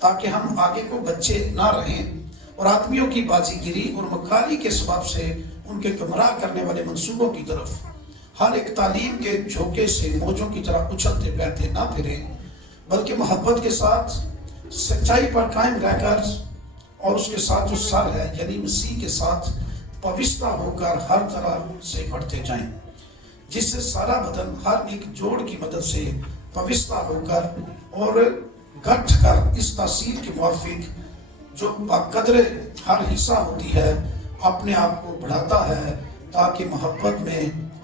تاکہ ہم آگے کو بچے نہ رہیں اور آدمیوں کی بازی گیری اور مکاری کے سبب سے ان کے گمراہ کرنے والے منصوبوں کی طرف ہر ایک تعلیم کے جھوکے سے موجوں کی طرح اچھلتے بہتے نہ پھریں، بلکہ محبت کے ساتھ سچائی پر قائم رہ کر اور اس کے ساتھ جو سر ہے یعنی مسیح کے ساتھ پویستہ ہو کر ہر طرح سے بڑھتے جائیں، جس سے سارا بدن ہر ایک جوڑ کی مدد سے پویستہ ہو کر اور گٹھ کر اس تاثیر کے موافق جو بقدر ہر حصہ ہوتی ہے اپنے آپ کو بڑھاتا ہے تاکہ محبت میں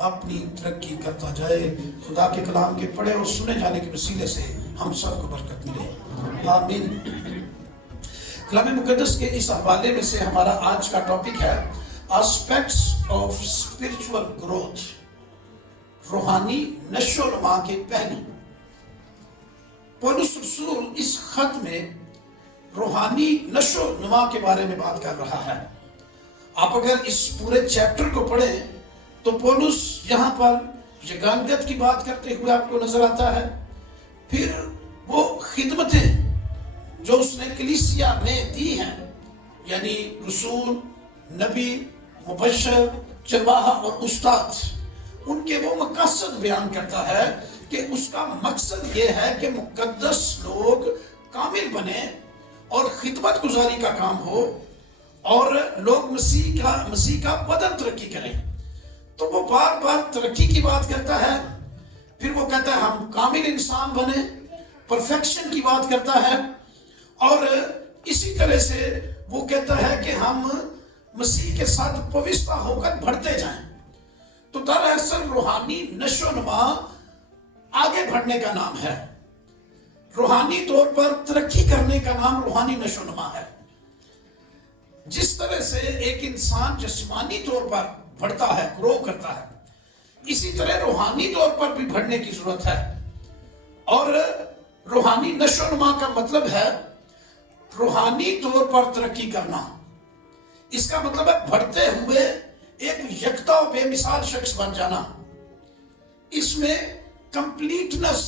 اپنی ترقی کرتا جائے۔ خدا کے کلام کے پڑھے اور سنے جانے کے وسیلے سے ہم سب کو برکت ملے، آمین۔ کلام مقدس کے اس حوالے میں سے ہمارا آج کا ٹاپک ہے اسپیکٹس آف اسپرچول گروتھ، روحانی نشو و نما کے پہلو۔ پولس رسول اس خط میں روحانی نشو و نما کے بارے میں بات کر رہا ہے۔ آپ اگر اس پورے چیپٹر کو پڑھیں تو پولس یہاں پر یگانگت کی بات کرتے ہوئے آپ کو نظر آتا ہے، پھر وہ خدمتیں جو اس نے کلیسیا میں دی ہیں یعنی رسول، نبی، مبشر، چرواہا اور استاد، ان کے وہ مقاصد بیان کرتا ہے کہ اس کا مقصد یہ ہے کہ مقدس لوگ کامل بنے اور خدمت گزاری کا کام ہو اور لوگ مسیح کا بدن ترقی کریں۔ تو وہ بار بار ترقی کی بات کرتا ہے، پھر وہ کہتا ہے ہم کامل انسان بنے، پرفیکشن کی بات کرتا ہے، اور اسی طرح سے وہ کہتا ہے کہ ہم مسیح کے ساتھ پویستہ ہو کر بڑھتے جائیں۔ تو دراصل روحانی نشو و نما آگے بڑھنے کا نام ہے، روحانی طور پر ترقی کرنے کا نام روحانی نشو و نما ہے۔ جس طرح سے ایک انسان جسمانی طور پر بڑھتا ہے، گرو کرتا ہے، اسی طرح روحانی طور پر بھی بڑھنے کی ضرورت ہے۔ اور روحانی نشو و نما کا مطلب ہے روحانی طور پر ترقی کرنا۔ اس کا مطلب ہے بڑھتے ہوئے ایک یکتا و بے مثال شخص بن جانا۔ اس میں کمپلیٹنس،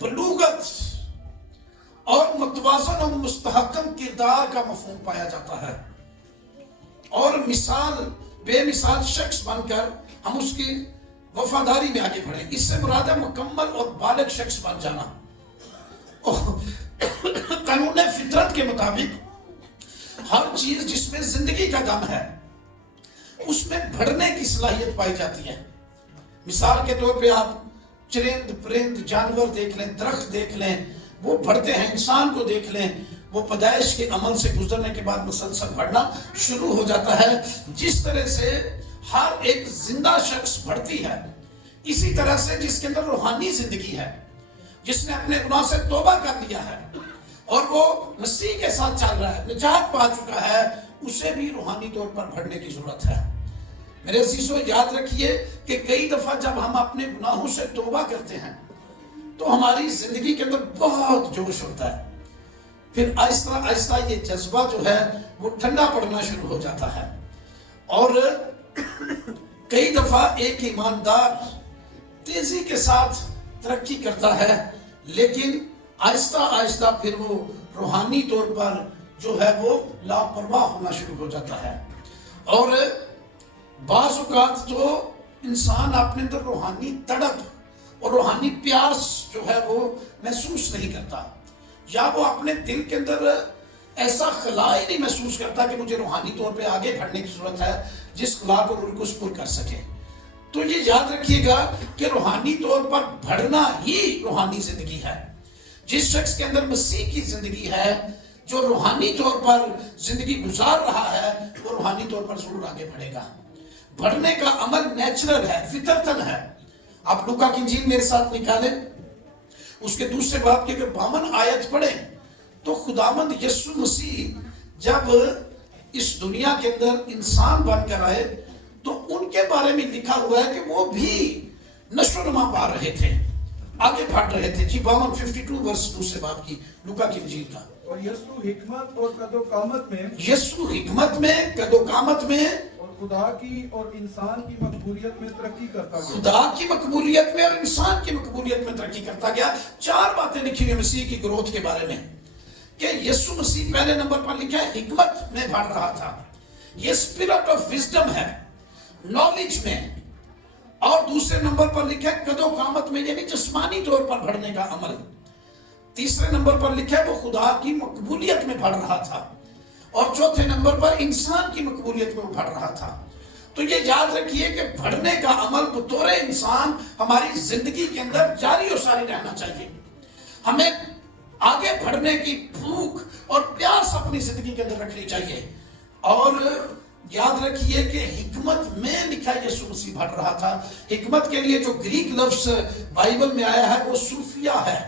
بلوغت اور متوازن و مستحکم کردار کا مفہوم پایا جاتا ہے، اور بے مثال شخص بن کر ہم اس کی وفاداری میں آگے بڑھیں۔ اس سے مراد ہے مکمل اور بالغ شخص بن جانا۔ قانون فطرت کے مطابق ہر چیز جس میں زندگی کا دم ہے اس میں بڑھنے کی صلاحیت پائی جاتی ہے۔ مثال کے طور پہ آپ چرند پرند جانور دیکھ لیں، درخت دیکھ لیں، وہ بڑھتے ہیں۔ انسان کو دیکھ لیں، وہ پیدائش کے عمل سے گزرنے کے بعد مسلسل بڑھنا شروع ہو جاتا ہے۔ جس طرح سے ہر ایک زندہ شخص بڑھتی ہے، اسی طرح سے جس کے اندر روحانی زندگی ہے، جس نے اپنے گناہ سے توبہ کر لیا ہے اور وہ مسیح کے ساتھ چل رہا ہے، نجات پا چکا ہے، اسے بھی روحانی طور پر بڑھنے کی ضرورت ہے۔ میرے عزیزو، یاد رکھیے کہ کئی دفعہ جب ہم اپنے گناہوں سے توبہ کرتے ہیں تو ہماری زندگی کے اندر بہت جوش ہوتا ہے، پھر آہستہ آہستہ یہ جذبہ جو ہے وہ ٹھنڈا پڑنا شروع ہو جاتا ہے، اور کئی دفعہ ایک ایماندار تیزی کے ساتھ ترقی کرتا ہے، لیکن آہستہ آہستہ پھر وہ روحانی طور پر جو ہے وہ لاپرواہ ہونا شروع ہو جاتا ہے۔ اور بعض اوقات تو انسان اپنے اندر روحانی تڑپ اور روحانی پیاس جو ہے وہ محسوس نہیں کرتا، یا وہ اپنے دل کے اندر ایسا خلا ہی نہیں محسوس کرتا کہ مجھے روحانی طور پہ آگے بڑھنے کی ضرورت ہے جس خلا کو روح القدس پر کر سکے۔ تو یہ یاد رکھیے گا کہ روحانی طور پر بڑھنا ہی روحانی زندگی ہے۔ جس شخص کے اندر مسیح کی زندگی ہے، جو روحانی طور پر زندگی گزار رہا ہے، وہ روحانی طور پر ضرور آگے بڑھے گا۔ بڑھنے کا عمل نیچرل ہے، فطرتن ہے۔ آپ لوکا کی انجیل میرے ساتھ نکالیں، اس کے دوسرے باب کی اگر 52 آیت پڑھیں تو خداوند یسوع مسیح جب اس دنیا کے اندر انسان بن کر آئے تو ان کے بارے میں لکھا ہوا ہے کہ وہ بھی نشو و نما پا رہے تھے، آگے بڑھ رہے تھے۔ جی 52 ورس دوسرے باب کی لوکا کی انجیل کا۔ اور یسوع حکمت اور قد و قامت میں، یسوع حکمت میں، قد و قامت میں، اور خدا کی اور انسان کی مقبولیت میں ترقی کرتا گیا۔ خدا کی مقبولیت میں اور انسان کی مقبولیت میں ترقی کرتا گیا۔ 4 باتیں لکھی ہوئی مسیح کی گروتھ کے بارے میں۔ کہ یسوع مسیح پہلے نمبر پر لکھا ہے حکمت میں بڑھ رہا تھا. یہ اسپرٹ آف وزڈم ہے, نالج میں. اور دوسرے نمبر پر لکھا ہے قد و قامت میں, یعنی جسمانی طور پر بڑھنے کا عمل. تیسرے نمبر پر لکھا ہے وہ خدا کی مقبولیت میں بڑھ رہا تھا. اور چوتھے نمبر پر انسان کی مقبولیت میں وہ بڑھ رہا تھا. تو یہ یاد رکھیے کہ بڑھنے کا عمل بطور انسان ہماری زندگی کے اندر جاری و ساری رہنا چاہیے. ہمیں آگے بڑھنے کی بھوک اور پیاس اپنی زندگی کے اندر رکھنی چاہیے. اور یاد رکھیے کہ حکمت میں لکھا یسوع مسیح بڑھ رہا تھا. حکمت کے لیے جو گریک لفظ بائبل میں آیا ہے وہ صوفیہ ہے.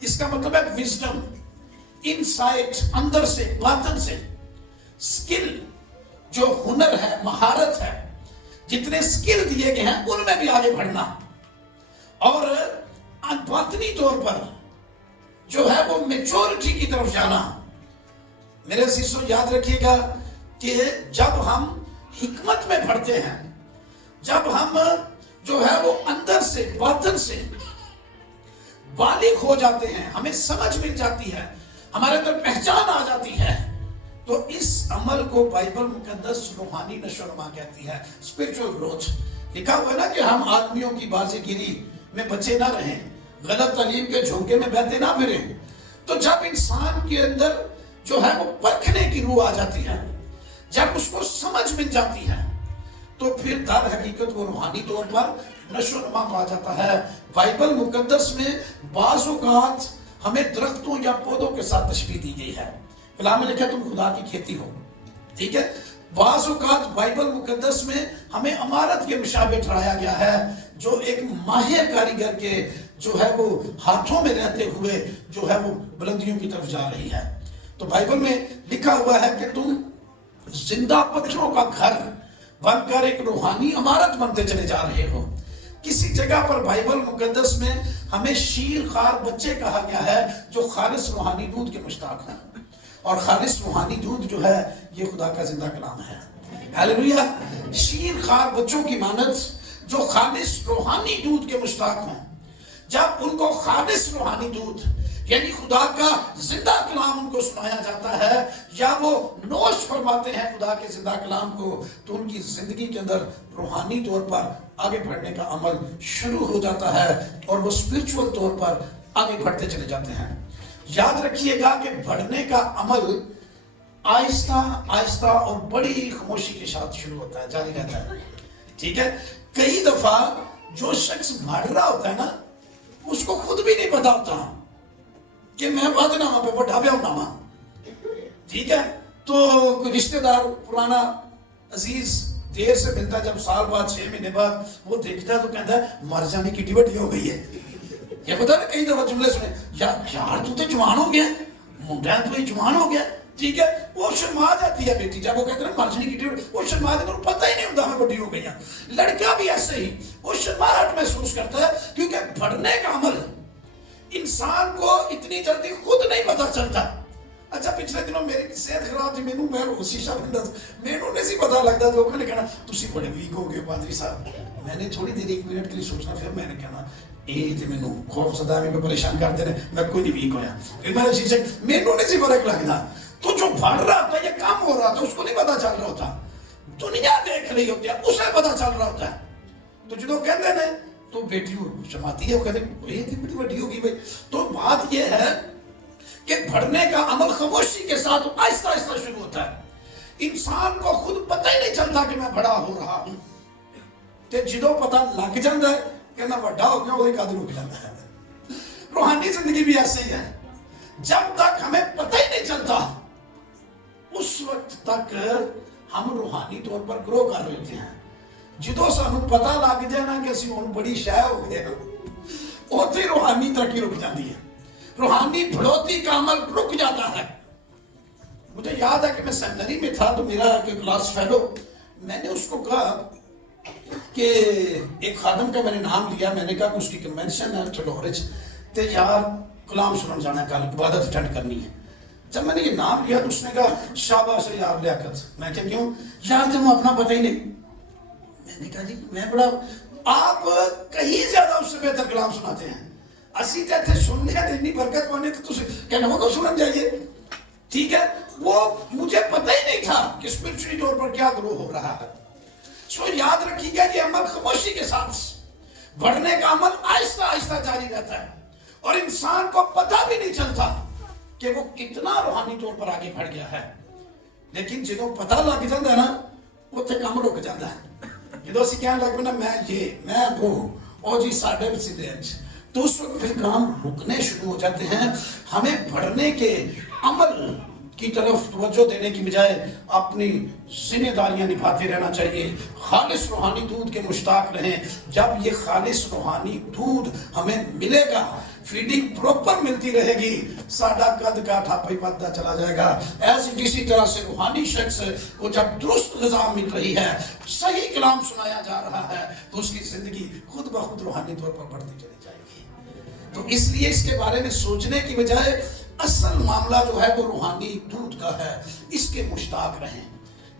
اس کا مطلب ہے وزڈم, انسائٹ, اندر سے, باطن سے. سکل, جو ہنر ہے, مہارت ہے, جتنے سکل دیے گئے ہیں ان میں بھی آگے بڑھنا. اور باطنی طور پر جو ہے وہ میچورٹی کی طرف جانا. میرے عزیزو یاد رکھیے گا کہ جب ہم حکمت میں بڑھتے ہیں, جب ہم جو ہے وہ اندر سے, باطن سے بالغ ہو جاتے ہیں, ہمیں سمجھ مل جاتی ہے, ہمارے اندر پہچان آ جاتی ہے, تو اس عمل کو بائبل مقدس روحانی نشو و نما کہتی ہے, اسپرچول گروتھ. لکھا ہوا ہے نا کہ ہم آدمیوں کی بازی گیری میں بچے نہ رہیں, غلط تعلیم کے جھونکے میں بہتے نہ پھریں. تو جب انسان کے اندر جو ہے وہ پرکھنے کی روح آ جاتی ہے, جب اس کو سمجھ مل جاتی ہے, تو پھر در حقیقت وہ روحانی طور پر نشو و نما پا جاتا ہے. بائبل مقدس میں بعض اوقات ہمیں درختوں یا پودوں کے ساتھ تشبیہ دی گئی ہے. کلام میں لکھا تم خدا کی کھیتی ہو, ٹھیک ہے. بعض اوقات بائبل مقدس میں ہمیں عمارت کے مشابہ ٹھہرایا گیا ہے, جو ایک ماہر کاریگر کے جو ہے وہ ہاتھوں میں رہتے ہوئے جو ہے وہ بلندیوں کی طرف جا رہی ہے. تو بائبل میں لکھا ہوا ہے کہ تم زندہ پتھروں کا گھر بن کر ایک روحانی عمارت بنتے چلے جا رہے ہو. کسی جگہ پر بائبل مقدس میں ہمیں شیر خوار بچے کہا گیا ہے جو خالص روحانی دودھ کے مشتاق ہیں. اور خالص روحانی دودھ جو ہے یہ خدا کا زندہ کلام ہے. ہیلیلویا. شیر خوار بچوں کی مانند جو خالص روحانی دودھ کے مشتاق ہیں, جب ان کو خالص روحانی دودھ یعنی خدا کا زندہ کلام ان کو سنایا جاتا ہے, یا وہ نوش فرماتے ہیں خدا کے زندہ کلام کو, تو ان کی زندگی کے اندر روحانی طور پر آگے بڑھنے کا عمل شروع ہو جاتا ہے, اور وہ اسپرچول طور پر آگے بڑھتے چلے جاتے ہیں. یاد رکھیے گا کہ بڑھنے کا عمل آہستہ آہستہ اور بڑی خاموشی کے ساتھ شروع ہوتا ہے, جاری رہتا ہے, ٹھیک ہے. کئی دفعہ جو شخص بڑھ رہا ہوتا ہے نا, اس کو خود بھی نہیں پتا ہوتا کہ میں وعدہ نامہ پہ بڑھا پیا ہوں, ٹھیک ہے. تو کوئی رشتہ دار پرانا عزیز دیر سے ملتا ہے, جب سال بعد 6 مہینے بعد وہ دیکھتا ہے تو کہتا ہے مر جانے کی ڈیوٹی ہو گئی ہے. یہ پتا نا کئی دفعہ جملے سنے, یار تو جوان ہو گیا, منڈا تو جوان ہو گیا, ٹھیک ہے. وہ شرما جاتی ہے بیٹی جب وہ کہتے ہیں مرجنی کی ڈیوٹی, وہ شرما جاتی ہے, پتہ ہی نہیں ہوتا ہمیں بڑی ہو گئی ہیں. لڑکا بھی ایسے ہی وہ شرماہٹ محسوس کرتا ہے, کیونکہ بڑھنے کا عمل انسان کو اتنی جلدی خود نہیں پتا چلتا. اچھا پچھلے دنوں میری صحت خراب تھی, میں شیشہ بنتا تھا, مینوں نہیں سی پتا لگتا, لوگوں نے کہنا تسی بڑے ویک ہو گئے پادری صاحب. میں نے تھوڑی دیر 1 منٹ کے لیے سوچنا, پھر میں نے کہنا یہ تو مینوں خوف زدہ میں پریشان کرتے رہے, میں کوئی نہیں ویک ہویا. پھر میں نے شیشہ, مینوں نہیں سی فرق لگتا. تو جو بڑھ رہا تھا یا کام ہو رہا تھا اس کو نہیں پتا چل رہا ہوتا, دنیا دیکھ رہی ہوتی ہے اسے پتا چل رہا ہوتا ہے. تو جدو کہتے ہیں تو بیٹی جماتی ہے, وہ کہتے ہیں یہ بڑی بڑی ہوگی بھائی. تو بات یہ ہے کہ بڑھنے کا عمل خاموشی کے ساتھ آہستہ آہستہ شروع ہوتا ہے. انسان کو خود پتہ ہی نہیں چلتا کہ میں بڑا ہو رہا ہوں, تے جدو پتہ لگ جاتا ہے کہ میں بڑا ہو گیا, وہی قدر رک جاتا ہے. روحانی زندگی بھی ایسے ہی ہے, جب تک ہمیں پتہ ہی نہیں چلتا اس وقت تک ہم روحانی طور پر گرو کر رہے ہوتے ہیں. جدو سانو پتہ لگ جائے نا کہ اسی ہن بڑی شے ہو گئے, اوتھے روحانی ترقی رک جاتی ہے, روحانی بڑھوتی کا عمل رک جاتا ہے. مجھے یاد ہے کہ میں سیمنری میں تھا, تو میرا کلاس فیلو, میں نے اس کو کہا کہ ایک خادم کا میں نے نام لیا, میں نے کہا کہ اس کی کنونشن ہے ٹھڈورچ, تے یار کلام سنن جانا ہے, کل عبادت اٹینڈ کرنی ہے. جب میں نے یہ نام لیا تو اس نے کہا شاباش یار لیاقت. میں کہا کیوں؟ یار تمہیں اپنا پتہ ہی نہیں. میں نے کہا جی میں بڑا, آپ کہیں زیادہ اس سے بہتر کلام سناتے ہیں, اسی تے تھے سننے تے اتنی برکت پانے تے تسی کہنا وہ تو سنن جائیے. ٹھیک ہے، وہ مجھے پتہ ہی نہیں تھا کہ اسپرچولی طور پر کیا گرو ہو رہا ہے. سو یاد رکھیے گا یہ عمل خاموشی کے ساتھ بڑھنے کا عمل آہستہ آہستہ جاری رہتا ہے اور انسان کو پتہ بھی نہیں چلتا کہ وہ کتنا روحانی طور پر آگے بڑھ گیا ہے. لیکن جنہوں پتہ لگ جاتا ہے نا وہ تے کام رک جاتا ہے. جدو اسی کہنے لگ پہ نا میں وہ اور جی ساڈے بھی سیدھے اچھ تو اس وقت پھر کام رکنے شروع ہو جاتے ہیں. ہمیں بڑھنے کے عمل کی طرف توجہ دینے کی بجائے اپنی ذمہ داریاں نبھاتے رہنا چاہیے. خالص روحانی دودھ کے مشتاق رہیں. جب یہ خالص روحانی دودھ ہمیں ملے گا، فیڈنگ پروپر ملتی رہے گی، ساڈا قد کاٹھا پہ پتہ چلا جائے گا. ایسی اسی طرح سے روحانی شخص کو جب درست غذا مل رہی ہے، صحیح کلام سنایا جا رہا ہے، تو اس کی زندگی خود بخود روحانی طور پر بڑھتی چلی جائے گی. تو اس لیے اس کے بارے میں سوچنے کی بجائے اصل معاملہ جو ہے وہ روحانی دودھ کا ہے، اس کے مشتاق رہیں،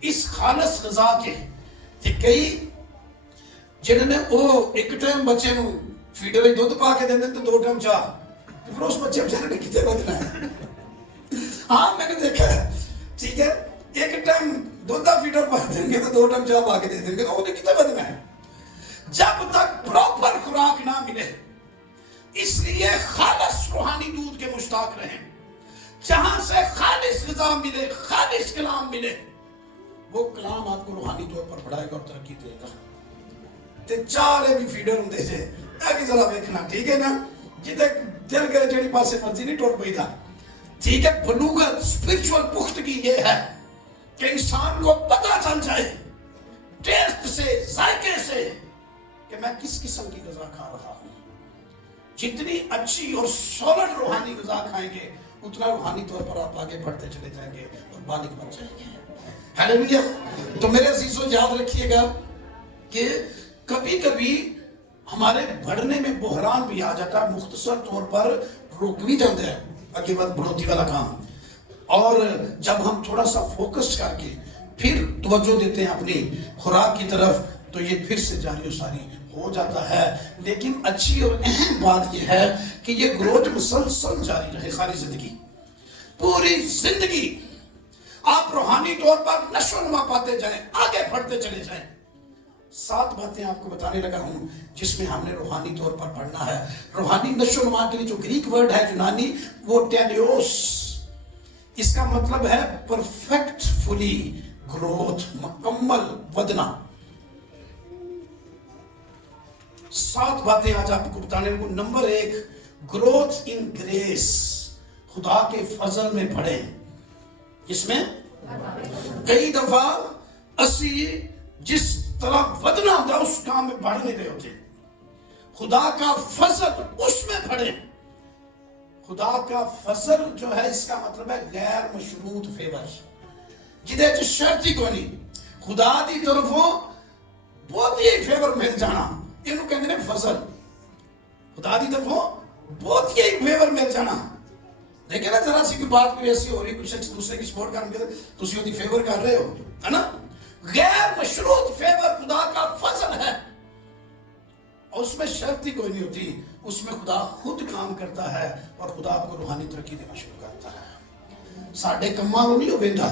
اس خالص غذا کے. کہ کئی جنہوں نے وہ ایک ٹائم بچے نو فیڈر ہی دودھ پا کے دیں تو 2 ٹائم چاہ، پھر اس بچے بچارے نے کتنے بدنا ہے. ہاں میں نے دیکھا ہے، ٹھیک ہے، ایک ٹائم دودھ فیڈر پا دیں گے تو 2 ٹائم چاہ پا کے دے دیں گے تو انہیں کتنے بدنا ہے. جب تک پراپر خوراک نہ ملے، اس لیے خالص روحانی دودھ کے مشتاق رہیں. جہاں سے خالص غذا ملے، خالص کلام ملے، وہ کلام آپ کو روحانی طور پر بڑھائے گا اور ترقی دے گا. تے چالے بھی فیڈر ہوں دے سے اگی ذرا بیکھنا، ٹھیک ہے نا، جتے دل کرے جڑی پاسے مرضی نہیں ٹوڑ پئی دا. ٹھیک ہے، بلوغت اسپرچول پختگی یہ ہے کہ انسان کو پتہ چل جائے ٹیسٹ سے، ذائقے سے کہ میں کس قسم کی غذا کھا رہا ہوں. جتنی اچھی اور سولڈ روحانی غذا کھائیں گے اتنا روحانی طور پر آپ آگے بڑھتے چلے جائیں گے اور بالغ بن جائیں گے. ہیلیلویا. تو میرے عزیزوں یاد رکھیے گا کہ کبھی کبھی ہمارے بڑھنے میں بحران بھی آ جاتا ہے. مختصر طور پر روک بھی جاتے ہیں آگے بڑھوتی والا کام، اور جب ہم تھوڑا سا فوکس کر کے پھر توجہ دیتے ہیں اپنی خوراک کی طرف تو یہ پھر سے جاری و ساری ہو جاتا ہے. لیکن اچھی اور اہم بات یہ ہے کہ یہ گروتھ مسلسل جاری رہے ساری زندگی، پوری زندگی آپ روحانی طور پر نشو و نما پاتے جائیں، آگے بڑھتے چلے جائیں. 7 باتیں آپ کو بتانے لگا ہوں جس میں ہم نے روحانی طور پر پڑھنا ہے. روحانی نشو و نما کے لیے جو گریک ورڈ ہے یونانی وہ ٹیلیوس، اس کا مطلب ہے پرفیکٹ فلی گروتھ، مکمل ودنا. 7 باتیں آج آپ کو بتانے لگوں. نمبر 1، گروتھ ان گریس، خدا کے فضل میں بڑھیں. جس میں کئی دفعہ اسی جس طرح ودنا ہوتا ہے اس کام میں بڑھ نہیں رہے ہوتے. خدا کا فضل اس میں بڑھے. خدا کا فضل جو ہے اس کا مطلب ہے غیر مشروط فیور، جدے چ شرط ہی کوئی نہیں. خدا دی طرفوں بہت ہی فیور مل جانا یہ کہتے ہیں فضل. خدا دی طرفوں بہت ہی فیور مل جانا. لیکن نا ذرا سی کوئی بات کوئی ایسی ہو رہی، کوئی شخص دوسرے کی سپورٹ کرنے کے تو اسی ہوتی فیور کر رہے ہو، ہے نا. غیر مشروط فیور خدا کا فضل ہے اور اس میں شرط ہی کوئی نہیں ہوتی. اس میں خدا خود کام کرتا ہے اور خدا آپ کو روحانی ترقی دینا شروع کرتا ہے. ساڑھے کمال وہ نہیں ہو بیندہ،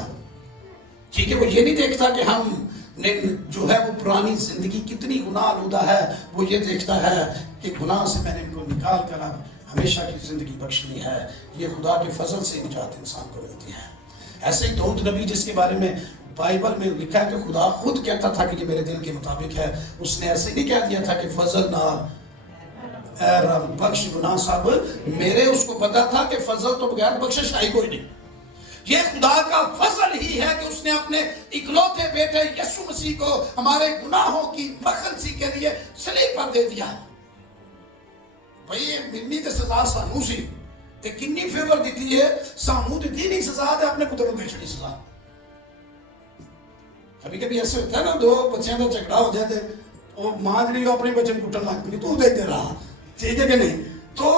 ٹھیک ہے، وہ یہ نہیں دیکھتا کہ ہم نے جو ہے وہ پرانی زندگی کتنی گناہ آلودہ ہے. وہ یہ دیکھتا ہے کہ گناہ سے میں نے ان کو نکال کر اب ہمیشہ کی زندگی بخشنی ہے. یہ خدا کے فضل سے نجات انسان کو ملتی ہے. ایسے ہی داؤد نبی جس کے بارے میں بائبل میں لکھا ہے کہ خدا خود کہتا تھا کہ یہ میرے دل کے مطابق ہے، اس نے ایسے نہیں کہہ دیا تھا کہ فضل نہ اے رب بخش گناہ سب میرے. اس کو پتا تھا کہ فضل تو بغیر بخشش آئی کوئی نہیں. یہ خدا کا فضل ہی ہے کہ اس نے اپنے اکلوتے بیٹے یسوع مسیح کو ہمارے گناہوں کی مخلصی کے لیے صلیب پر دے دیا. بھئی منی تے سزا سانو سی تے کنی فیور دیتی ہے سانو دیتی نہیں سزا تے اپنے پتر کو چھڑی سزا. کبھی کبھی ایسے ہوتا ہے نا 2 بچیاں کا جھگڑا ہو جاتے وہ ماں جی اپنے بچے کو کٹن لگ پی تو دیتے رہا، ٹھیک ہے کہ نہیں. تو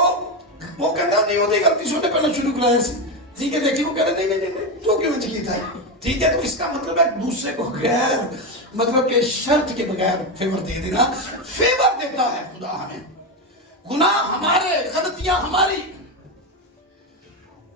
وہ کہتا نہیں ہوتی غلطی سے پہلے شروع کرایا سی، ٹھیک ہے، دیکھیے وہ کہہ رہے نہیں تو کیوں کی تھا، ٹھیک ہے. تو اس کا مطلب ہے دوسرے کو غیر مطلب کہ شرط کے بغیر فیور دے دینا. فیور دیتا ہے خدا ہمیں. گناہ ہمارے، غلطیاں ہماری،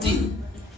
3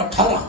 18।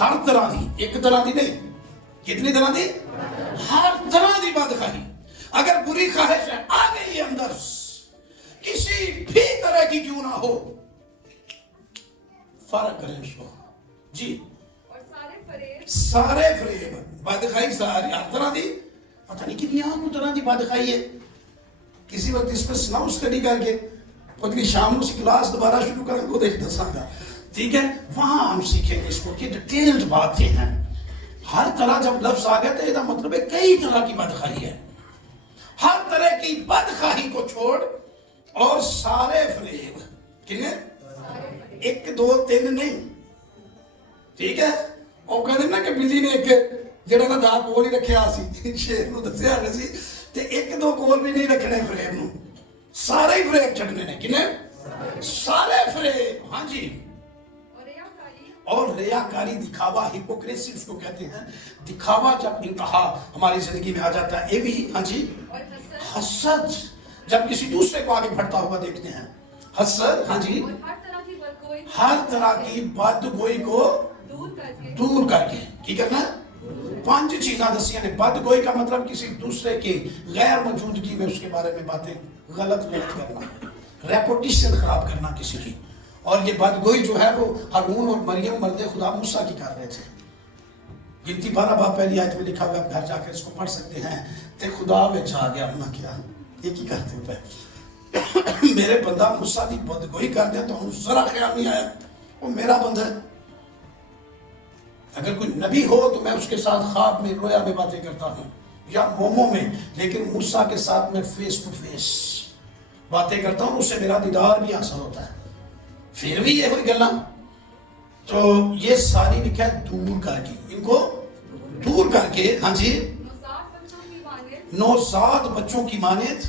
ہر طرح دی، ایک طرح دی نہیں، کتنی طرح دی؟ ہر طرح دی بدخواہی. اگر بری خواہش ہے آ گئی ہے اندر، کسی بھی طرح کی کیوں نہ ہو، فرق کریں اس کو. جی سارے فریب، بدخواہی ساری ہر طرح دی، پتہ نہیں کتنی عام طرح دی بدخواہی ہے. کسی وقت اس پہ سناؤ اسٹڈی کر کے، پتہ شام کو کلاس دوبارہ شروع کریں گے وہ دیکھ دساں گا، ٹھیک ہے. وہاں ہم سیکھیں گے اس کو کہ ڈیٹیلڈ باتیں ہیں. ہر طرح جب لفظ آ گیا تو یہ مطلب ہے کئی طرح کی بدخواہی ہے. ہر طرح کی بدخواہی کو چھوڑ اور سارے فریب، کتنے؟ 1 2 3 نہیں، ٹھیک ہے. وہ کہتے نا کہ بلی نے ایک جڑا نا دا کول ہی رکھیا سی، شیر نو دسیا نہیں سی تے 1 2 کول بھی نہیں رکھنے فریب نو، سارے ہی فریب چھڈنے نے. کنے؟ سارے فریب. ہاں جی. اور ریاکاری، دکھاوا، ہپوکریسی اس کو کہتے ہیں. دکھاوا جب انتہا ہماری زندگی میں آ جاتا ہے، یہ بھی. ہاں جی. حسد، جب کسی دوسرے کو آگے بڑھتا ہوا دیکھتے ہیں، حسد. ہاں جی. ہر طرح کی بدگوئی کو دور کر کے کی کرنا. 5 چیزاں دسیاں نے. بدگوئی کا مطلب کسی دوسرے کی غیر موجودگی میں اس کے بارے میں باتیں غلط کرنا، ریپوٹیشن خراب کرنا کسی کی. اور یہ بدگوئی جو ہے وہ ہارون اور مریم مرد خدا موسیٰ کی کر رہے تھے. گنتی 12 باب پہلی آیت میں لکھا ہوا ہے، گھر جا کے اس کو پڑھ سکتے ہیں. تے خدا وچ آ گیا انہاں کیا یہ کی کرتے ہوئے میرے بندہ موسیٰ دی بدگوئی کر دیا تو ہم ذرا خیال نہیں آیا وہ میرا بندہ ہے. اگر کوئی نبی ہو تو میں اس کے ساتھ خواب میں رویا میں باتیں کرتا ہوں یا مومو میں، لیکن موسیٰ کے ساتھ میں فیس ٹو فیس باتیں کرتا ہوں، اس سے میرا دیدار بھی حاصل ہوتا ہے. پھر بھی یہ ہوئی گلنا. تو یہ ساری لکھا ہے دور کر کے، ان کو دور کر کے. ہاں جی. نوزاد بچوں کی مانند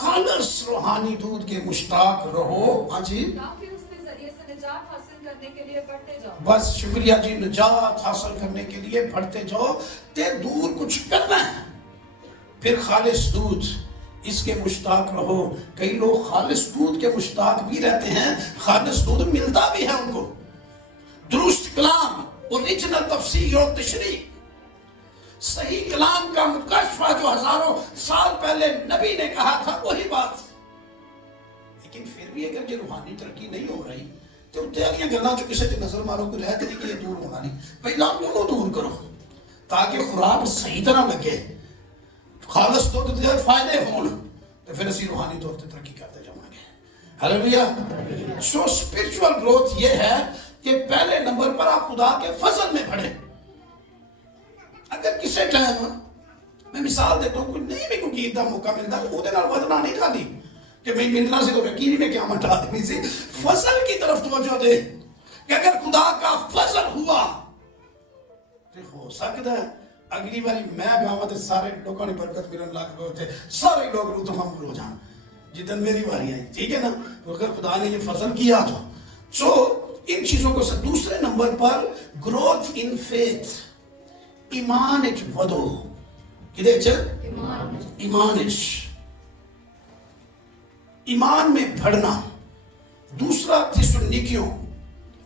خالص روحانی دودھ کے مشتاق رہو. ہاں جی. بس شکریہ جی، نجات حاصل کرنے کے لیے بڑھتے جاؤ. تے دور کچھ کرنا ہے، پھر خالص دودھ اس کے مشتاق رہو. کئی لوگ خالص دودھ کے مشتاق بھی رہتے ہیں، خالص دودھ ملتا بھی ہے ان کو. درست کلام، اوریجنل تفسیر اور تشریح، صحیح کلام کا مکاشفہ جو ہزاروں سال پہلے نبی نے کہا تھا وہی بات. لیکن پھر بھی اگر یہ روحانی ترقی نہیں ہو رہی تو اتنے اگلیاں گلاں جو کسی کی نظر مارو کوئی رہتے نہیں کہ یہ دور ہونا نہیں. پہلا انہوں دور کرو تاکہ خوراک صحیح طرح لگے، خالص دودھ دے فائدے ہون، تو پھر اسی روحانی طور پر ترقی کرتے جائیں گے. ہلیلویہ. سو اسپرچول گروتھ یہ ہے کہ پہلے نمبر پر آپ خدا کے فضل میں پڑھیں. اگر کسی ٹائم میں مثال دیتا ہوں کوئی نہیں بھی کوئی عید کا موقع ملتا وہ ودنا نہیں کھاتی کہ میں ملنا سے تو یقین میں کیا مٹ آدمی سے فضل کی طرف توجہ دے کہ اگر خدا کا فضل ہوا تو ہو سکتا ہے اگلی باری میں گاواں تے سارے لوگوں نے برکت ملن لگ پے تے سارے لوگ رو تمام ہو جان جدن میری باری آئی. ٹھیک ہے نا. اگر خدا نے یہ فضل کیا تو سو ان چیزوں کو سے. دوسرے number per growth in faith, ایمان اچ ودو. کدے اچ؟ ایمان اچ، ایمان میں بڑھنا. دوسرا تھیسلونیکیوں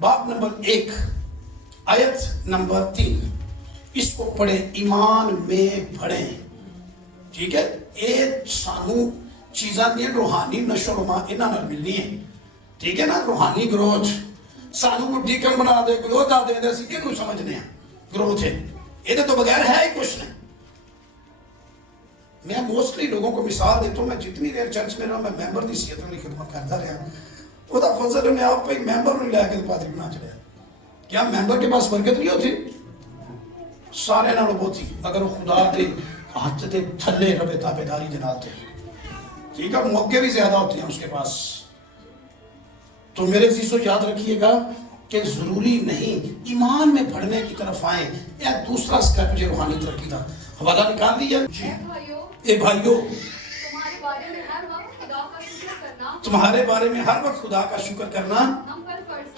باب نمبر 1 آیت نمبر 3 اس کو پڑھیں. ایمان میں بڑھیں. ٹھیک ہے. ایک سانو چیزاں دیں روحانی نشو و نما انہاں نال ملنی ہے. ٹھیک ہے نا. روحانی گروتھ سانو کو ڈیکن بنا دے کوئی عہدہ دے دے اسی اینو سمجھنے ہیں گروتھ ہے. یہ تو بغیر ہے ہی کچھ نہیں. میں موسٹلی لوگوں کو مثال دیتا ہوں. میں جتنی دیر چرچ میں رہا میں ممبر دی صحت والی خدمت کرتا رہا. وہ دا فضل میں آپ پہ ممبر نہیں لے کے پادری بنا چڑھا. کیا ممبر کے پاس برکت نہیں ہوتی؟ سارے نالوں بہت ہی. اگر وہ خدا دے ہاتھ دے تھلے ربے تابیداری جناتے. ٹھیک ہے. موقع بھی زیادہ ہوتے ہیں اس کے پاس. تو میرے عزیزو یاد رکھیے گا کہ ضروری نہیں ایمان میں بڑھنے کی طرف آئیں. یا دوسرا سٹیپ جو روحانی ترقی کا حوالہ نکال دیا. جی اے بھائیو، تمہارے بارے میں ہر وقت خدا کا شکر کرنا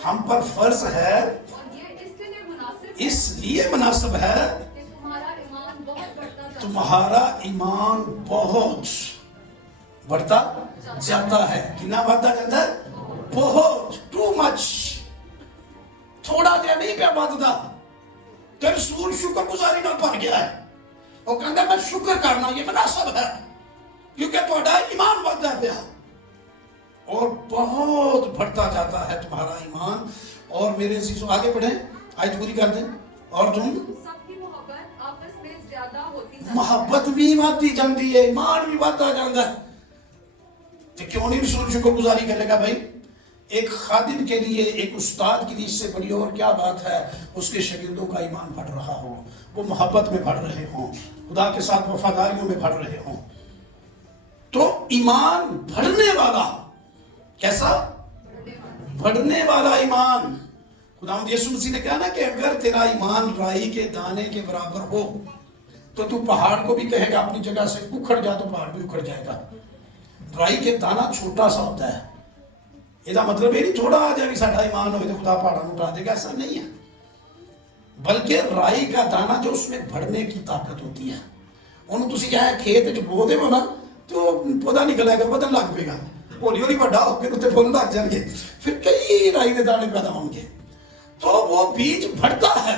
ہم پر فرض ہے. اس لیے مناسب ہے تمہارا ایمان بہت بڑھتا جاتا ہے. کتنا بڑھتا جاتا ہے؟ بہت. Too much. تھوڑا جہا نہیں پیا بدتا تے رسول شکر گزاری نال بھر گیا ہے. وہ کہندا میں شکر کرنا یہ مناسب ہے کیونکہ تہاڈا ایمان بڑھتا ہے پیا اور بہت بڑھتا جاتا ہے تمہارا ایمان. اور میرے عزیزو آگے بڑھیں, آیت پوری کر دیں. اور تم سب کی محبت آپس میں زیادہ ہوتی جاتی ہے. محبت بھی بڑھتی جاتی ہے, ایمان بھی بڑھتا جاتا ہے. تو کیوں نہیں رسول شکر گزاری کرے گا بھائی؟ ایک خادم کے لیے, ایک استاد کے لیے اس سے بڑی اور کیا بات ہے اس کے شاگردوں کا ایمان بڑھ رہا ہو, وہ محبت میں بڑھ رہے ہوں, خدا کے ساتھ وفاداریوں میں بڑھ رہے ہوں. تو ایمان بڑھنے والا, کیسا بڑھنے والا ایمان. خداوند یسوع مسیح نے کہا نا کہ اگر تیرا ایمان رائی کے دانے کے برابر ہو تو پہاڑ کو بھی کہے گا اپنی جگہ سے اکھڑ جا, تو پہاڑ بھی اکھڑ جائے گا. رائی کے دانا چھوٹا سا ہوتا ہے, یہ مطلب یہ نہیں تھوڑا آ جائے ساڈا ایمان ہوئے تو خدا پہاڑوں اٹھا دے گا, ایسا نہیں ہے. بلکہ رائی کا دانا جو اس میں بڑھنے کی طاقت ہوتی ہے, انہوں تسی جائے کھیت بو دے نا تو پودا نکل آئے گا, بدن لگ پے گا, ہولی ہولی بڑا ہو کے اتنے پھول لگ جائیں گے, پھر کئی رائی کے دانے پیدا ہوں گے. تو وہ بیج بڑھتا ہے.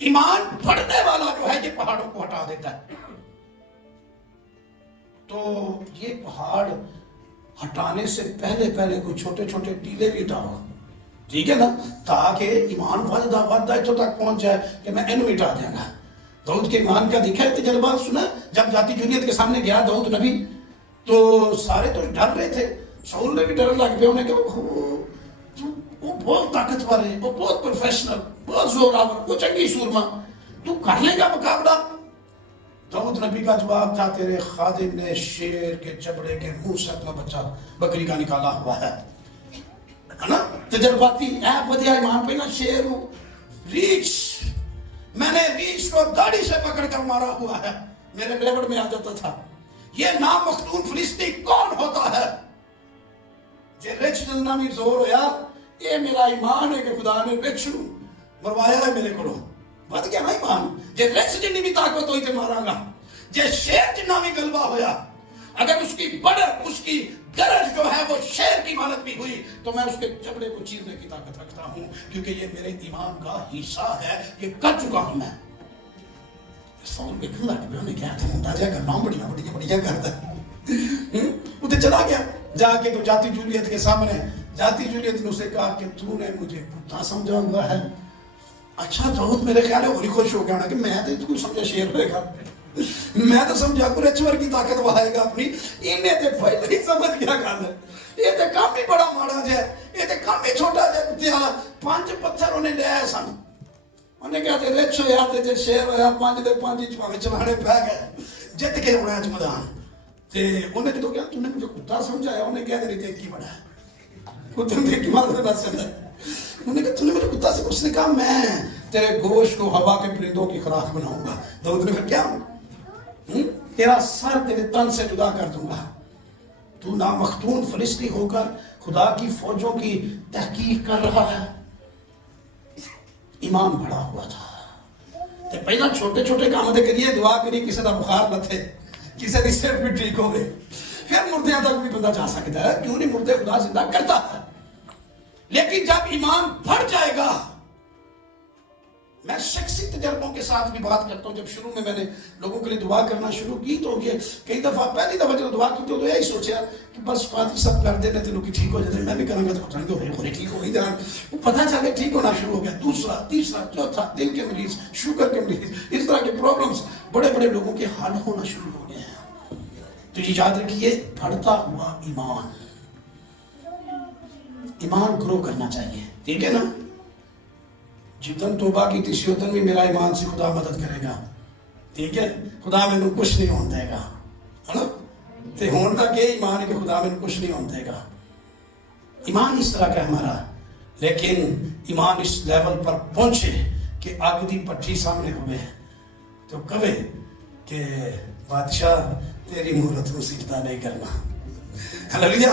ایمان بڑھنے والا جو ہے یہ پہاڑوں کو ہٹا دیتا ہے. تو یہ پہاڑ ہٹانے سے پہلے کوئی چھوٹے چھوٹے ٹیلے بھی ہٹاؤ, ٹھیک ہے نا, تاکہ ایمان وعدہ اتوں تک پہنچ جائے کہ میں انہوں ہٹا دیا گا. داؤد کے ایمان کا دکھا ہے تجربہ سنا, جب ذاتی جنیت کے سامنے گیا داؤد نبی تو سارے تو ڈر رہے تھے, شاول نے بھی ڈر لگ پیا, انہیں کہ وہ بہت طاقتور ہے, وہ بہت پروفیشنل, بہت زور آور, وہ چنگی سورما, تو کر لے گا مقابلہ. داؤد نبی کا جواب تھا تیرے خادم نے شیر کے چبڑے کے منہ سے اپنا بچہ بکری کا نکالا ہوا ہے نا. تجرباتی ایپ ودیا ایمان پہ نا, شیر ریچھ, میں نے ریچھ کو داڑھی سے پکڑ کر مارا ہوا ہے, میرے لیوڑ میں آ جاتا تھا. یہ نامختون فلسطینی کون ہوتا ہے؟ یہ رچ جلنا بھی زور ہویا, یہ میرا ایمان ہے کہ خدا نے رچ نو مروایا ہے میرے کو, بات کیا نا ایمان. جے رچ جنی بھی طاقت ہوئی تے مارا گا, جے شیر جنہ بھی غلبہ ہویا, اگر اس کی بڑھ, اس کی گرج جو ہے وہ شیر کی مانت بھی ہوئی تو میں اس کے چمڑے کو چیرنے کی طاقت رکھتا ہوں, کیونکہ یہ میرے ایمان کا حصہ ہے, یہ کر چکا ہوں میں. سال کے کھلا کہ میں نے کیا تھا منڈا جا کرنا بڑی کرتا ہے. اتنے چلا گیا جا کے تو جاتی جولیت کے سامنے, جاتی جولیت نے اسے کہا کہ تو نے مجھے کتا سمجھا ہوا ہے. اچھا داؤد میرے خیال ہے وہی خوش ہو گیا نا کہ میں تو سمجھا شیر ہوئے گا, میں تو سمجھا کو رچور کی طاقت وہائے گا اپنی, انہیں تے پہلے ہی سمجھ گیا گل ہے. یہ تے کام ہی بڑا ماڑا جائے, یہ تے کام ہی چھوٹا جائے. کتے والا 5 پتھر انہیں لے آئے سن, انہیں کہا تے رچ ہویا تے شیر ہویا, 5 دے 5 چپاوے چلانے پہ گئے, جت کے ہونے اج میدان. تے انہیں تو کیا تو نے مجھے کتا سمجھایا, انہیں کہا تے نہیں کی بڑا ہے, کتے نے کی مار دے بس ہے. انہیں کہا تو نے مجھے کتا سے, اس نے کہا میں تیرے گوشت کو ہوا کے پرندوں کی خوراک بناؤں گا. داؤد نے کہا کیا, تیرا سر تیرے تن سے جدا کر دوں گا. تو نامختون فلسطینی ہو کر خدا کی فوجوں کی تحقیق کر رہا ہے. ایمان بڑا ہوا تھا. تے پہلا چھوٹے چھوٹے کام دے کریے, دعا کری کسی دا بخار نہ تھے, کسی دی سر بھی ٹھیک ہوئے, پھر مردیاں تک بھی بندہ جا سکتا ہے. کیوں نہیں, مردے خدا زندہ کرتا ہے. لیکن جب ایمان بڑھ جائے گا, میں شخصی تجربوں کے ساتھ بھی بات کرتا ہوں. جب شروع میں نے لوگوں کے لیے دعا کرنا شروع کی تو یہ کئی دفعہ, پہلی دفعہ جب دعا کی تو یہی سوچا کہ بس فاتح سب کر دینے تو لوگ ٹھیک ہو جاتے, میں بھی کروں گا تو جان کے ہو ٹھیک ہو ہی جان. وہ پتہ چلے ٹھیک ہونا شروع ہو گیا. دوسرا, تیسرا, چوتھا, دل کے مریض, شوگر کے مریض, اس طرح کے پرابلمس بڑے بڑے لوگوں کے حل ہونا شروع ہو گئے ہیں. تو یہ یاد رکھیے, بڑھتا ہوا ایمان, ایمان گرو کرنا چاہیے, ٹھیک ہے نا. جتن توبہ کی تیسری اتن بھی میرا ایمان سے خدا مدد کرے گا, ٹھیک ہے. خدا میں کچھ نہیں ہونے دے گا, ہے نا. تے ہون تک یہ ایمان ہے کہ خدا میں کچھ نہیں ہونے دے گا. ایمان اس طرح کا ہے ہمارا, لیکن ایمان اس لیول پر پہنچے کہ آگ دی پٹھی سامنے ہوئے تو کہے کہ بادشاہ تیری مورت کو سجدہ نہیں کرنا. ہلیلویا,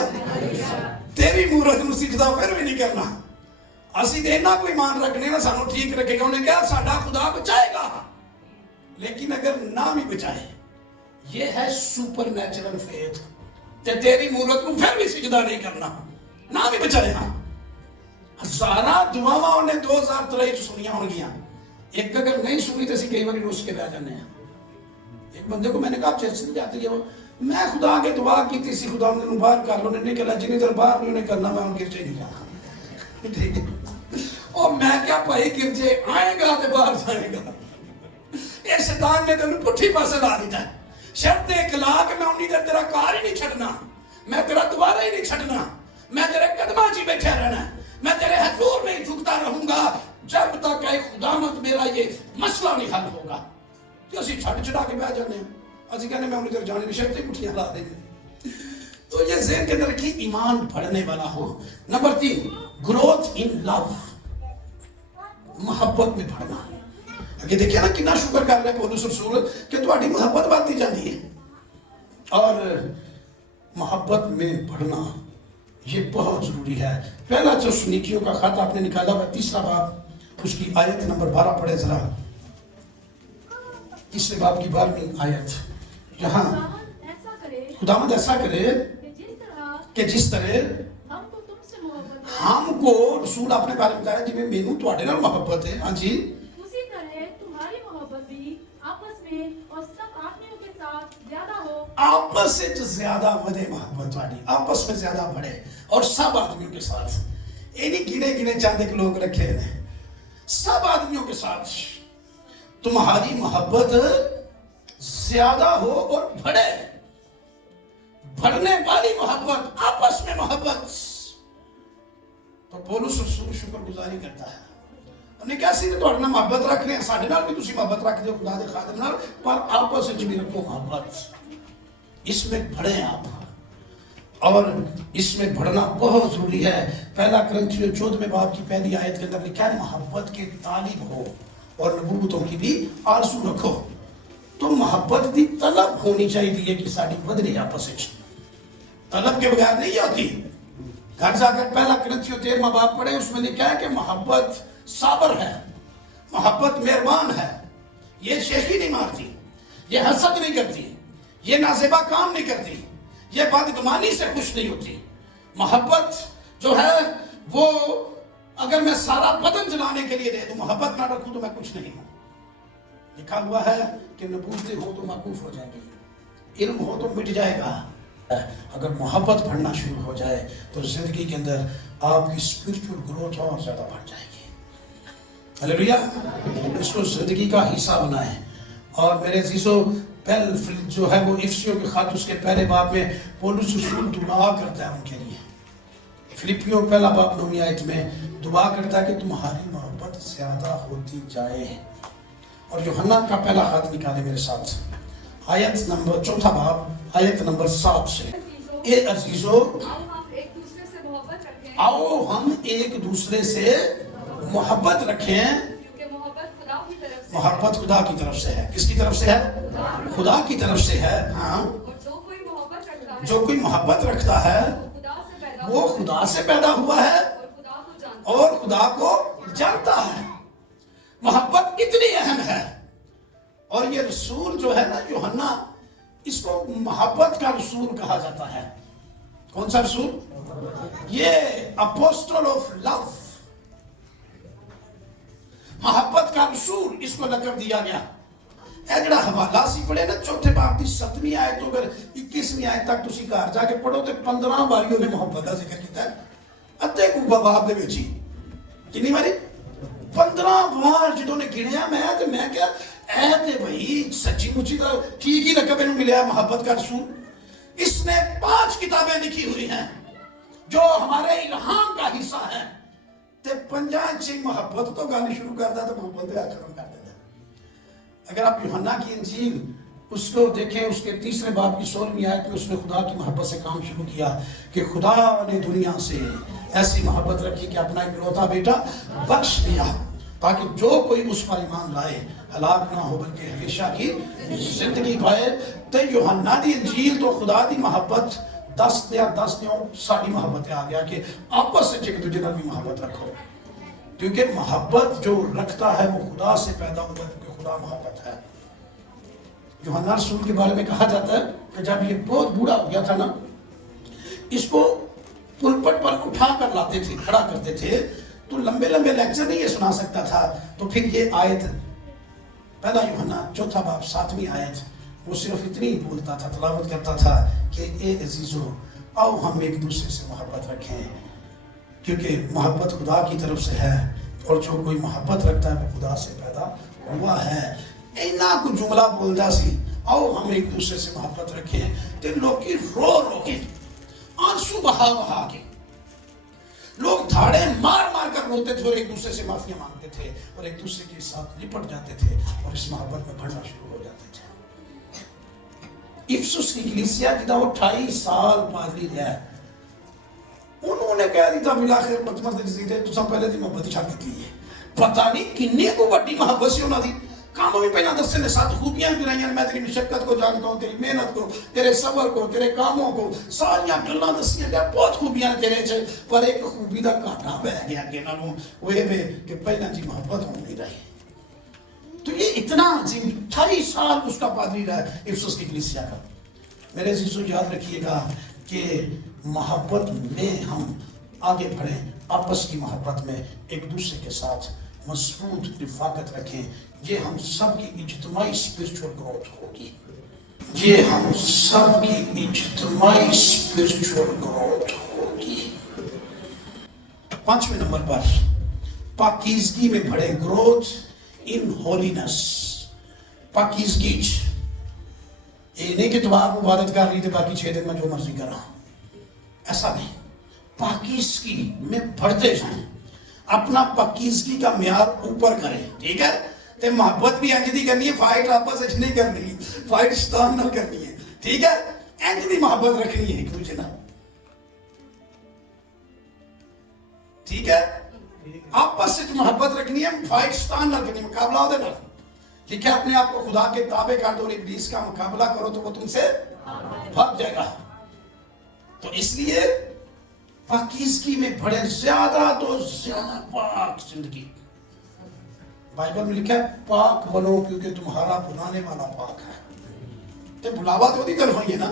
تیری مورت کو سجدہ پھر بھی نہیں کرنا. اسی دے نہ کوئی ایمان رکھنے نا سانو ٹھیک رکھے گا. انہیں کہا ساڈا خدا بچائے گا, لیکن اگر نہ بھی بچائے, یہ ہے سپر نیچرل فیتھ. تے تیری مورت کو پھر بھی سجدہ نہیں کرنا, نہ بھی بچائے. ہاں ہزارہ دعاواں انہیں 2023 سنیاں ہو گیا. ایک اگر نہیں سنی تو اسی کئی بار روس کے بہ جانے ہیں. ایک بندے کو میں نے کہا آپ چرچ نہیں جاتے کہ میں خدا کے دعا کی تھی سی خدا انہوں نے باہر کر لو نے کہا جنہیں در باہر نہیں انہیں کرنا میں ان گرجے نہیں جانا. ٹھیک ہے. اور میں کیا بھائی گرجے آئے گا تو باہر جائے گا. یہ شیطان نے تمہیں پٹھی پاسے لا دیتا ہے. شرط اخلاق میں انہیں در تیرا کار ہی نہیں چھڑنا, میں تیرا دوبارہ ہی نہیں چھڑنا, میں تیرے قدمہ جی بیٹھے رہنا, میں تیرے حضور میں ہی جھکتا رہوں گا جب تک اے خداوند میرا یہ مسئلہ نہیں حل ہوگا. کہ اسی چھڑ چھڑا کے بہ جانے ہیں, اسی کہنے میں انہیں در جانے میں شرطیں پٹھیاں لا دیں گے. تو یہ ذہن کے اندر کی ایمان بڑھنے والا ہو. نمبر 3 گروتھ ان لو, محبت میں بڑھنا. کہ دیکھیں نا کتنا شکر کر رہے پولس رسول کہ تمہاری محبت بڑھتی جاتی ہے. اور محبت میں بڑھنا یہ بہت ضروری ہے. پہلا تسالونیکیوں کا خط آپ نے نکالا ہوا 3 باب اس کی آیت نمبر 12 پڑھے ذرا. 3 باب کی 12ویں آیت. یہاں ایسا کرے خداوند ایسا کرے کہ جس طرح ہم کو تم سے محبت ہے ہم کو رسول اپنے بارے میں بتایا جی میں مینوں تواڈے نال محبت ہے. ہاں جی اسی طرح تمہاری محبت بھی آپس میں اور سب آدمیوں کے ساتھ زیادہ ہو. آپس سے زیادہ بڑھے محبت والی, آپس میں زیادہ بڑھے اور سب آدمیوں کے ساتھ. یہ نہیں گنے گنے چاندے کے لوگ رکھے ہیں, سب آدمیوں کے ساتھ تمہاری محبت زیادہ ہو اور بڑھے. بڑھنے والی محبت, آپس میں محبت. تو پولس رسول شکر گزاری کرتا ہے. انہیں کیا سی تو اپنا محبت رکھ رہے ہیں, ساڑھے نال بھی تسی محبت رکھ دو خدا دے خادم نال, پر آپس میں بھی رکھو محبت. اس میں بڑھیں آپ, اور اس میں بڑھنا بہت ضروری ہے. پہلا کرنتھیوں 14 باب کی پہلی آیت کے اندر لکھا ہے محبت کے طالب ہو اور نبوتوں کی بھی آرزو رکھو. تو محبت دی طلب ہونی چاہیے کہ ساڑی بدلے آپس میں. طلب کے بغیر نہیں ہوتی. گھر جا کر پہلا کرنتھیوں 13 باب پڑھے, اس میں لکھا ہے کہ محبت صابر ہے, محبت مہربان ہے, یہ شیخی نہیں مارتی, یہ حسد نہیں کرتی, یہ نازیبا کام نہیں کرتی, یہ بدگمانی سے خوش نہیں ہوتی. محبت جو ہے وہ اگر میں سارا بدن جلانے کے لیے دے دوں, محبت نہ رکھوں تو میں کچھ نہیں ہوں. لکھا ہوا ہے کہ نبوتیں ہو تو موقوف ہو جائیں گی, علم ہو تو مٹ جائے گا. اگر محبت بڑھنا شروع ہو جائے تو زندگی کے اندر آپ کی اسپرچول گروتھ اور زیادہ بڑھ جائے گی. ہلیلویا. اس کو زندگی کا حصہ بنائیں. اور میرے عزیزو پہل جو ہے وہ افسیوں کے خط اس کے پہلے باب میں پولس رسول دعا کرتا ہے ان کے لیے. فلپیوں پہلا باب 9 آیت میں دعا کرتا ہے کہ تمہاری محبت زیادہ ہوتی جائے. اور یوحنا کا پہلا خط نکالے میرے ساتھ, آیت نمبر 4 باب آیت نمبر 7 سے. اے عزیزو آؤ ہم ایک دوسرے سے آؤ ہم ایک دوسرے سے محبت رکھیں محبت رکھیں, کیونکہ محبت خدا کی طرف سے محبت خدا کی طرف سے ہے. کس کی طرف سے ہے؟ خدا کی طرف سے ہے. ہاں, اور جو کوئی محبت رکھتا ہے جو کوئی محبت رکھتا ہے وہ خدا سے پیدا وہ خدا سے پیدا ہوا ہے اور خدا کو اور خدا کو جانتا جانتا ہے. محبت اتنی اہم ہے. اور یہ رسول جو ہے نا یوحنا, اس کو محبت کا رسول کہا جاتا ہے. کون سا رسول؟ یہ اپوسٹل آف لو, محبت کا رسول اس کو لقب دیا گیا. اے جڑا حوالہ سی پڑھے نا 4 باب کی 7ویں آیت تو اگر 21ویں آیت تک تسی گھر جا کے پڑھو تو 15 باریوں نے محبت کا ذکر کیتا ہے. ادھے کو باب دے وچ ہی کتنی باری 15 بار جدوں نے گنیا میں کیا اے تے بھائی سچی مچی تو ٹھیک ہی رقم انہوں ملیا ہے محبت کا رسول. اس نے 5 کتابیں لکھی ہوئی ہیں جو ہمارے الہام کا حصہ ہیں. تے 5 محبت تو گالی شروع کرتا تو محبت ختم کر دیتا. اگر آپ یوحنا کی انجیل اس کو دیکھیں, اس کے 3 باب کی 16ویں آیت میں اس نے خدا کی محبت سے کام شروع کیا کہ خدا نے دنیا سے ایسی محبت رکھی کہ اپنا اکلوتا بیٹا بخش دیا تاکہ جو کوئی اس پر ایمان لائے ہلاک نہ ہو بلکہ ہمیشہ کی زندگی پائے. تو یوحنا دی انجیل تو خدا دی محبت 10 دیوں ساری محبت آ گیا کہ آپس سے ایک دوسرے بھی محبت رکھو, کیونکہ محبت جو رکھتا ہے وہ خدا سے پیدا ہوا ہے, کیونکہ خدا محبت ہے. یوحنا رسول کے بارے میں کہا جاتا ہے کہ جب یہ بہت بوڑھا ہو گیا تھا نا, اس کو پلپٹ پر اٹھا کر لاتے تھے, کھڑا کرتے تھے تو لمبے لمبے لیکچر نہیں یہ سنا سکتا تھا. تو پھر یہ آیت پہلا یوحنا 4 باب 7 آیت وہ صرف اتنی ہی بولتا تھا, تلاوت کرتا تھا کہ اے عزیزو آؤ ہم ایک دوسرے سے محبت رکھیں, کیونکہ محبت خدا کی طرف سے ہے, اور جو کوئی محبت رکھتا ہے وہ خدا سے پیدا ہوا ہے. اینا کو جملہ بولتا سی, آؤ ہم ایک دوسرے سے محبت رکھیں. تے لوگ کی رو رو کے, آنسو بہا بہا کے, لوگ دھاڑے مار مار کر روتے تھے اور ایک دوسرے سے معافی مانگتے تھے اور ایک دوسرے کے ساتھ لپٹ جاتے تھے اور اس محبت میں بڑھنا شروع ہو جاتے تھے. افسس کی کلیسیا جدا وہ 28 سال پادری رہا ہے, انہوں نے کہہ دیتا بلاخر بچمت جسی تھے تو سب پہلے دی محبت چھاڑ دیتی ہے. پتہ نہیں کنی کو بڑی محبت سی ہونا دی. کام بھی پہنا دستے نے 7 خوبیاں گرائیاں, میں تیری مشقت کو جانتا ہوں, تیری محنت کو, تیرے صبر کو, تیرے کاموں کو, ساریاں گلاں دسیاں گیا, بہت خوبیاں تیرے چھے, پر ایک خوبی دا کاٹا بہ گیا کہ انہوں وہ یہ کہ پہنا جی محبت ہوں نہیں رہی. تو یہ اتنا عظیم 28 سال اس کا پادری رہا ہے افسس کی کلیسیا کا. میرے عزیزو یاد رکھیے گا کہ محبت میں ہم آگے بڑھیں, آپس کی محبت میں ایک دوسرے کے ساتھ مضبوط رفاقت رکھیں. یہ ہم سب کی اجتماعی اسپرچول گروتھ ہوگی, یہ ہم سب کی اجتماعی اسپرچول گروتھ ہوگی. 5ویں نمبر پر پاکیزگی میں بڑھے, گروتھ ان ہولینس. پاکیزگی یہ نہیں کہ تو آپ عبادت کر رہی تھے باقی 6 دن میں جو مرضی کر رہا, ایسا نہیں. پاکیزگی میں بڑھتے جائیں, اپنا پاکیزگی کا معیار اوپر کریں, ٹھیک ہے. تے محبت بھی انج دی کرنی ہے, فائٹ آپس وچ نہیں کرنی, فائٹ شیطان نال کرنی ہے, ٹھیک ہے. انج دی محبت رکھنی ہے ایک دوسرے نال, ٹھیک ہے. آپس وچ محبت رکھنی ہے, فائٹ شیطان نال کرنی, مقابلہ اودے نال. لکھا ہے اپنے آپ کو خدا کے تابع کر دو اور ابلیس کا مقابلہ کرو تو وہ تم سے بھاگ جائے گا. تو اس لیے پاکیزگی میں بڑھے, زیادہ تو زیادہ پاک زندگی. بائبل میں لکھا ہے پاک بنو کیونکہ تمہارا بلانے والا پاک ہے. تے بلاوا تو دی طرف ہے نا,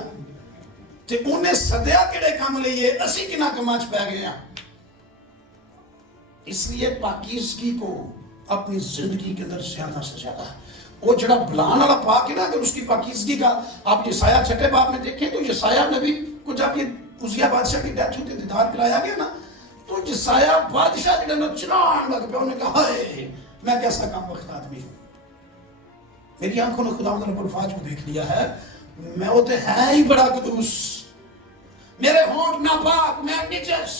تے انہیں صدیا کیڑے کام لئیے, اسی کنا کماچ پہ گئے ہیں. اس لیے پاکیزگی کو اپنی زندگی کے اندر زیادہ سے زیادہ, وہ جڑا بلان والا پاک ہے نا, اگر اس کی پاکیزگی کا آپ یسایہ 6 باب میں دیکھیں تو یسایہ نبی کو جب یہ عزیہ بادشاہ کی ڈیتھ ہوتی دیدار کرایا گیا نا, تو یسایہ بادشاہ جڑا نا چنان لگ پہ, انہوں نے کہا ہے میں کیسا کام وقت آدمی ہوں, میری آنکھوں نے خدا رب الفاظ کو دیکھ لیا ہے, میں ہوتے ہے ہی بڑا قدوس, میرے ہونٹ ناپاک, میں نجس.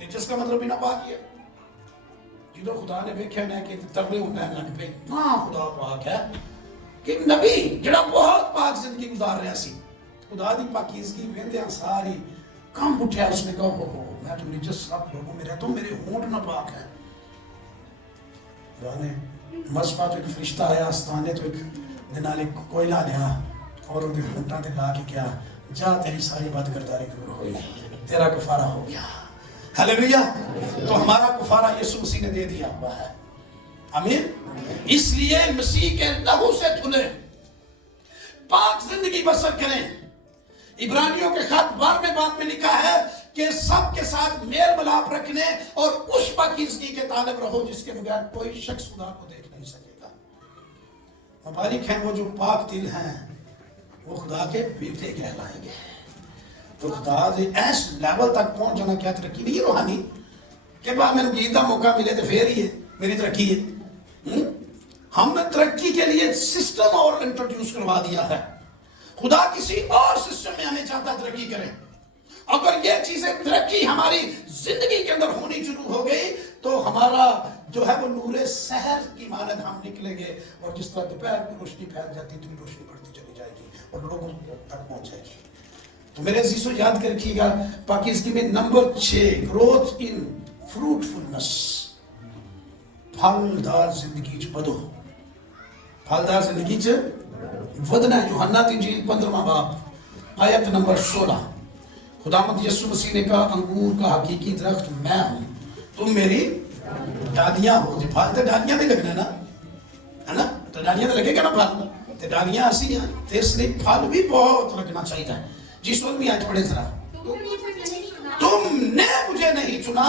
نجس کا مطلب بھی ناپاک ہے. جدو خدا نے دیکھا نا کہ ترلے ہوتا ہے لگ پہ, ہاں خدا پاک ہے. کہ نبی جڑا بہت پاک زندگی گزار رہا سی, خدا دی پاکیزگی ویندیاں ساری کم اٹھیا, اس نے کہا ہو میں تو نجس سب لوگوں میں رہتا ہوں, میرے ہونٹ ناپاک ہے. خدا نے مذبح تو ایک فرشتہ آیا آستانے, تو ایک دنال ایک کوئلہ لیا اور وہ ہونٹاں تے لا کے کیا, جا تیری ساری بدکرداری دور ہوئی, تیرا کفارہ ہو گیا. ہلیلویا. تو ہمارا کفارہ یسوع مسیح نے دے دیا ہوا ہے, آمین. اس لیے مسیح کے لہو سے دھلے, پاک زندگی بسر کریں. عبرانیوں کے خط 12ویں باب میں لکھا ہے کہ سب کے ساتھ میل ملاپ رکھنے اور اس پاکیزگی کے طالب رہو جس کے بغیر کوئی شخص خدا کو دیکھ نہیں سکے گا. مبارک ہیں وہ جو پاک دل ہیں, وہ خدا کے بیٹے کہلائیں گے. تو خدا دے ایس لیول تک پہنچ جانا کیا ترقی نہیں ہے روحانی, کہ بعد میں گیت کا موقع ملے تو پھر ہی ہے میری ترقی ہے. ہم نے ترقی کے لیے سسٹم اور انٹروڈیوس کروا دیا ہے. خدا کسی اور سسٹم میں ہمیں چاہتا ترقی کرے. اگر یہ چیزیں ترقی ہماری زندگی کے اندر ہونی شروع ہو گئی تو ہمارا جو ہے وہ نور سحر کی مانند ہم نکلیں گے, اور جس طرح دوپہر کی روشنی پھیل جاتی ہے, اتنی روشنی بڑھتی چلی جائے گی اور لوگوں تک پہنچ جائے گی. تو میرے عزیزو یاد کر رکھیے گا, پاکیزگی میں نمبر 6 گروتھ ان فروٹفلنس. پھلدار زندگی چ بدو, پھلدار زندگی چ ودنا. یوحنا کی انجیل 15واں باب آیت نمبر 16, خداوند یسوع مسیح نے کہا انگور کا حقیقی درخت میں ہوں, تم میری ڈالیاں ہو. پھل تو ڈالیاں نہیں لگنا نا, ہے نا, تو ڈالیاں تو لگے گا نا پھل, تو ڈالیاں ایسی ہیں, تو اس لیے پھل بھی بہت لگنا چاہیے. جس وقت بھی آج پڑھے ذرا, تم نے مجھے نہیں چنا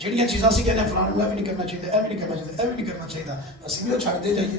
ਜਿਹੜੀਆਂ ਚੀਜ਼ਾਂ ਅਸੀਂ ਕਹਿੰਦੇ ਫਲਾਣੇ ਨੂੰ ਵੀ ਨਹੀਂ ਕਰਨਾ ਚਾਹੀਦਾ, ਇਹ ਵੀ ਨਹੀਂ ਕਰਨਾ ਚਾਹੀਦਾ, ਇਹ ਵੀ ਨਹੀਂ ਕਰਨਾ ਚਾਹੀਦਾ, ਅਸੀਂ ਵੀ ਉਹ ਛੱਡਦੇ ਜਾਈਏ।